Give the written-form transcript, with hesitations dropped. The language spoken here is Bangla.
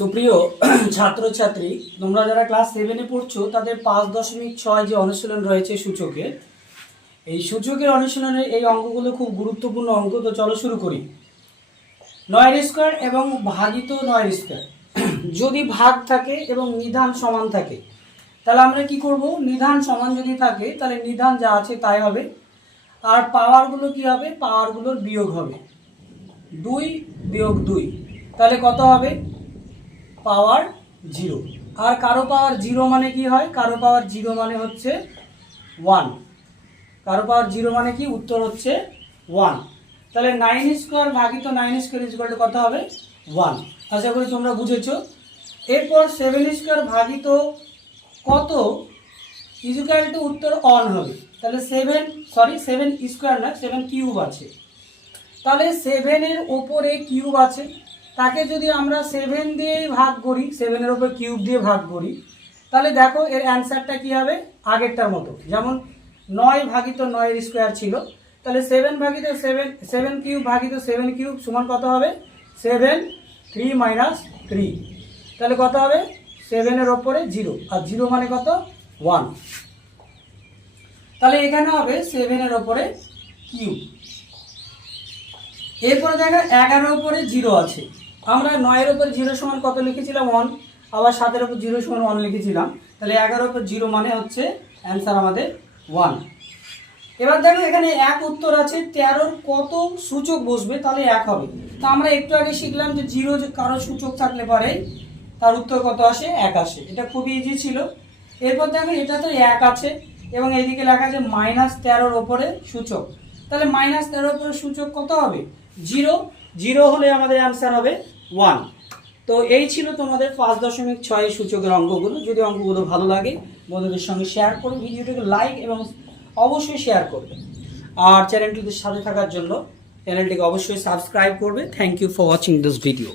সুপ্রিয় ছাত্রছাত্রী, তোমরা যারা ক্লাস 7-এ পড়ছো তাদের 5.6 যে অনুশীলন রয়েছে সূচকে, এই সূচকের অনুশীলনের এই অঙ্কগুলো খুব গুরুত্বপূর্ণ অঙ্ক। তো চলো শুরু করি। 9 স্কয়ার এবং ভাগিত 9 স্কয়ার যদি ভাগ থাকে এবং নিধান সমান থাকে তাহলে আমরা কি করব? নিধান সমান যদি থাকে তাহলে নিধান যা আছে তাই হবে, আর পাওয়ারগুলো কি হবে? পাওয়ারগুলোর বিয়োগ হবে। 2 বিয়োগ 2 তাহলে কত হবে? পাওয়ার 0। আর কারো পাওয়ার 0 মানে কি হয়? কারো পাওয়ার 0 মানে হচ্ছে 1। কারো পাওয়ার 0 মানে কি? উত্তর হচ্ছে 1। তাহলে 9 স্কয়ার ভাগিত 9 স্কয়ার ইজ ইকুয়াল টু কত হবে? 1। আশা করি তোমরা বুঝেছো। এরপর 7 স্কয়ার ভাগিত কত ইজ ইকুয়াল টু উত্তর 1 হবে। তাহলে 7 স্কয়ার না, 7 কিউব আছে। তাহলে 7-এর ওপরে কিউব আছে, তাকে যদি আমরা 7 দিয়ে ভাগ করি, 7-এর ওপর কিউব দিয়ে ভাগ করি, তাহলে দেখো এর অ্যান্সারটা কি হবে? আগেরটার মতো, যেমন 9 ভাগিত 9 স্কয়ার ছিল, তাহলে 7 ভাগিত 7 কিউব ভাগিত 7 কিউব সমান কত হবে? 7 3 মাইনাস 3, তাহলে কত হবে? 7-এর ওপরে 0, আর 0 মানে কত? 1। তাহলে এখানে হবে 7-এর ওপরে কিউব। এরপরে দেখো 11-এর উপরে 0 আছে। আমরা 9-এর উপর 0 সমান কত লিখেছিলাম? 1। আবার 7-এর উপর 0 সমান 1 লিখেছিলাম। তাহলে 11-এর উপর 0 মানে হচ্ছে অ্যান্সার আমাদের 1। এবার দেখো এখানে 1 উত্তর আছে, 13-র কত সূচক বসবে? তাহলে 1 হবে। তো আমরা একটু আগে শিখলাম যে 0 কারো সূচক থাকলে পরে তার উত্তর কত আসে? 1 আসে। এটা খুবই ইজি ছিল। এরপর দেখো এটা তো 1 আছে এবং এইদিকে লেখা আছে -13-র ওপরে সূচক। তাহলে -13-র ওপরে সূচক কত হবে? 0। 0 হলে আমাদের অ্যান্সার হবে 1। তো এই ছিল তোমাদের 5.6 সূচকের অঙ্কগুলো। যদি অঙ্কগুলো ভালো লাগে বন্ধুদের সঙ্গে শেয়ার করো, ভিডিওটাকে লাইক এবং অবশ্যই শেয়ার করবে। আর চ্যানেলটিতে সাথে থাকার জন্য চ্যানেলটিকে অবশ্যই সাবস্ক্রাইব করবে। Thank you for watching this video.